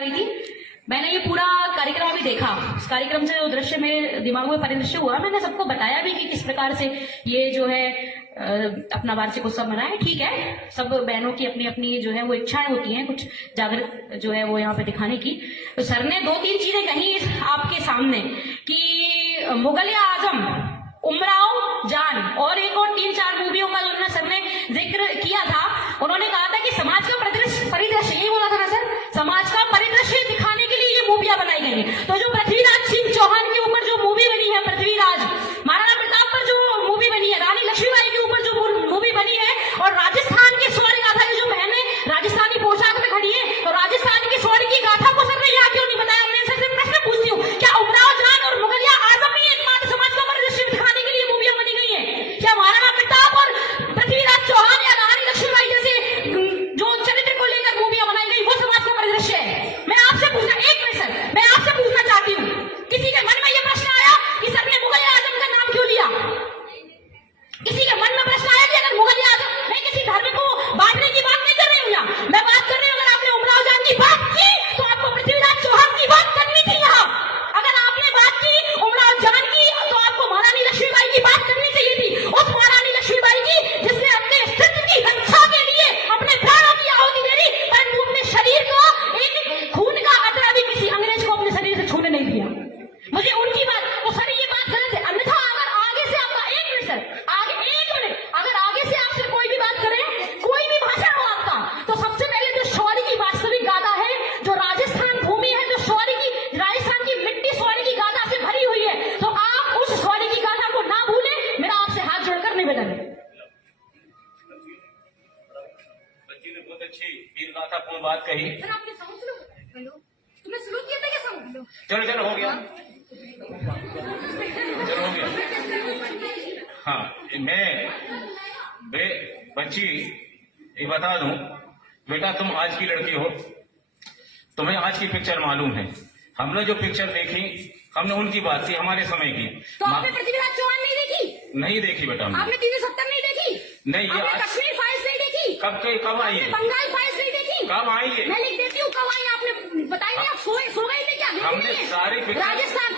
रही थी। मैंने ये पूरा कार्यक्रम भी देखा। इस कार्यक्रम से जो दृश्य मेरे दिमाग में परिदृश्य हुआ, मैंने सबको बताया भी कि किस प्रकार से ये जो है अपना वार्षिक उत्सव मनाए। ठीक है, सब बहनों की अपनी अपनी जो है वो इच्छाएं होती हैं कुछ जागृत जो है वो यहाँ पे दिखाने की। तो सर ने 2-3 चीजें कही आपके सामने कि मुगल आजम, उमराव जान और एक और 3-4 मूवियों का जो सर ने जिक्र किया था। उन्होंने कहा था कि समाज का परिदृश्य, यही बोला था ना सर, समाज का परिदृश्य दिखाने के लिए ये मूवियां बनाई गई हैं। तो जो पृथ्वीराज सिंह चौहान के ऊपर जो मूवी बनी है, पृथ्वीराज, महाराणा प्रताप पर जो मूवी बनी है, रानी लक्ष्मीबाई के ऊपर जो मूवी बनी है, और राजस्थान की शौर्य गाथा, जो बहने राजस्थानी पोशाक में खड़ी है, तो राजस्थान की शौर्य की गाथा को सर ने यहाँ क्यों नहीं बताया? मैं सर से प्रश्न पूछती हूँ, क्या उमराव जान और मुगलिया आजम ही एकमात्र समाज का परिदृश्य दिखाने के लिए मूवियां बनी गई है? क्या महाराणा प्रताप और पृथ्वीराज चौहान या रानी लक्ष्मीबाई जैसे जो चरित्र को लेकर मूवियां बनाई गई वो समाज का परिदृश्य है? मैं आपसे पूछना, एक मिनट, मैं आपसे पूछना चाहती हूँ, किसी के मन में यह प्रश्न आया कि सर ने मुगल आजम का नाम क्यों लिया? किसी के मन में प्रश्न आया कि अगर मुगल आजम, मैं किसी धर्म को बांटने की बात नहीं कर रही हूँ यहाँ, मैं बात कर रही हूँ अगर आपने उमराव जान की बात की तो आपको पृथ्वीराज चौहान की बात करनी थी यहाँ। अगर आपने बात की उमराव जान की तो आपको महारानी लक्ष्मीबाई की बात करनी चाहिए थी। उस महारानी लक्ष्मीबाई की जिसने अपने अस्तित्व की रक्षा के लिए अपने प्राणों की आहुति दे दी, परंतु अपने शरीर को एक खून का कतरा भी किसी अंग्रेज को अपने शरीर से छूने नहीं दिया। मुझे उनकी बात, तो सर ये बात गलत है। अन्यथा अगर आगे से आपका, एक मिनट सर, आगे एक मिनट, अगर आगे से आपसे कोई भी बात करे, कोई भी भाषण हो आपका, तो सबसे पहले जो शौर्य की वास्तविक गाथा है, जो राजस्थान भूमि है, जो शौर्य की, राजस्थान की मिट्टी शौर्य की गाथा से भरी हुई है, तो आप उस शौर्य की गाथा को ना भूलें। मेरा आपसे हाथ जोड़कर निवेदन है। बच्ची ने बहुत अच्छी वीर गाथापूर्ण बात कही। सर आपने साउंड स्लो, हेलो, तुमने स्लो किया था क्या साउंड? चलो चलो हो गया, चलो हो गया। हाँ, बच्ची ये बता दूं, बेटा तुम आज की लड़की हो, तुम्हें आज की पिक्चर मालूम है। हमने जो पिक्चर देखी, हमने उनकी बात की, हमारे समय की। तो आपने पृथ्वीराज चौहान नहीं देखी? नहीं देखी बेटा। आपने 370 नहीं देखी? नहीं, ये आपने कश्मीर फाइल्स नहीं देखी? कब आई है? बंगाल फाइल्स नहीं देखी? कब आई है? मैं लिख देती हूँ कब आई, आपने बताइए। आप सो गए थे क्या? हमने सारी पिक्चर, राजस्थान,